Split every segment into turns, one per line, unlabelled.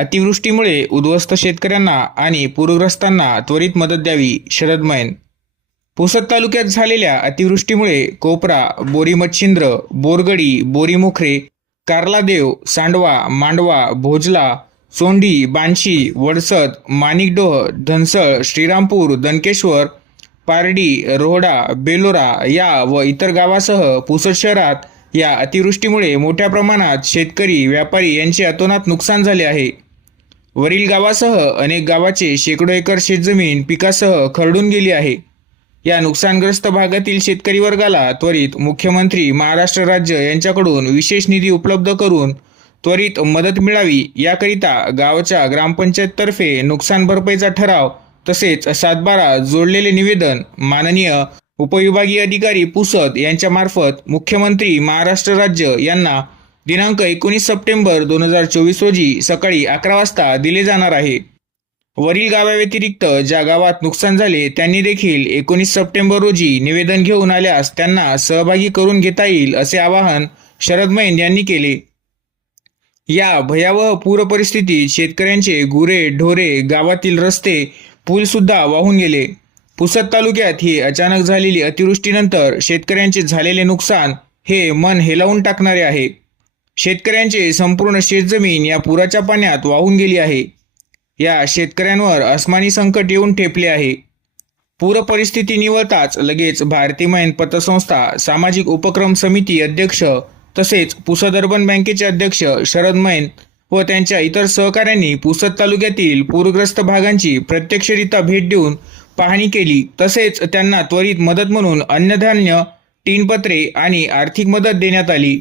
अतिवृष्टीमुळे उद्ध्वस्त शेतकऱ्यांना आणि पूरग्रस्तांना त्वरित मदत द्यावी शरद मैन. पुसद तालुक्यात झालेल्या अतिवृष्टीमुळे कोपरा बोरी मच्छिंद्र बोरगडी बोरीमुखरे कार्लादेव सांडवा मांडवा भोजला सोंडी बांशी वडसद माणिकडोह धनसळ श्रीरामपूर दनकेश्वर पारडी रोहडा बेलोरा या व इतर गावासह पुसद शहरात या अतिवृष्टीमुळे मोठ्या प्रमाणात शेतकरी व्यापारी यांचे अतोनात नुकसान झाले आहे. वरील गावासह अनेक गावाचे शेकडो एकर शेतजमीन पिकासह खरडून गेली आहे. या नुकसानग्रस्त भागातील शेतकरी वर्गाला त्वरित मुख्यमंत्री महाराष्ट्र राज्य यांच्याकडून विशेष निधी उपलब्ध करून त्वरित मदत मिळावी याकरिता गावच्या ग्रामपंचायततर्फे नुकसान भरपाईचा ठराव तसेच सातबारा जोडलेले निवेदन माननीय उपविभागीय अधिकारी पुसद यांच्यामार्फत मुख्यमंत्री महाराष्ट्र राज्य यांना दिनांक एकोणीस सप्टेंबर दोन हजार चोवीस रोजी सकाळी अकरा वाजता दिले जाणार आहे. वरील गावाव्यतिरिक्त ज्या गावात नुकसान झाले त्यांनी देखील एकोणीस सप्टेंबर रोजी निवेदन घेऊन आल्यास त्यांना सहभागी करून घेता येईल असे आवाहन शरद मैन यांनी केले. या भयावह पूर परिस्थितीत शेतकऱ्यांचे गुरे ढोरे गावातील रस्ते पूल सुद्धा वाहून गेले. पुसद तालुक्यात ही अचानक झालेली अतिवृष्टीनंतर शेतकऱ्यांचे झालेले नुकसान हे मन हेलावून टाकणारे आहे. शेतकऱ्यांचे संपूर्ण शेतजमीन या पुराच्या पाण्यात वाहून गेली आहे. या शेतकऱ्यांवर अस्मानी संकट येऊन ठेपले आहे. पूर परिस्थिती निवळताच लगेच भारतीय मैन पतसंस्था सामाजिक उपक्रम समिती अध्यक्ष तसेच पुसद अर्बन बँकेचे अध्यक्ष शरद मैन व त्यांच्या इतर सहकाऱ्यांनी पुसद तालुक्यातील पूरग्रस्त भागांची प्रत्यक्षरित्या भेट देऊन पाहणी केली. तसेच त्यांना त्वरित मदत म्हणून अन्नधान्य टीनपत्रे आणि आर्थिक मदत देण्यात आली.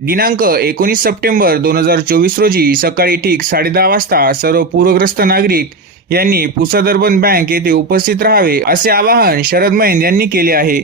दिनांक एकोणीस सप्टेंबर दोन हजार चोवीस रोजी सकाळी ठीक साडेदहा वाजता सर्व पूरग्रस्त नागरिक यांनी पुसादर्बन बँक येथे उपस्थित राहावे असे आवाहन शरद मैन यांनी केले आहे.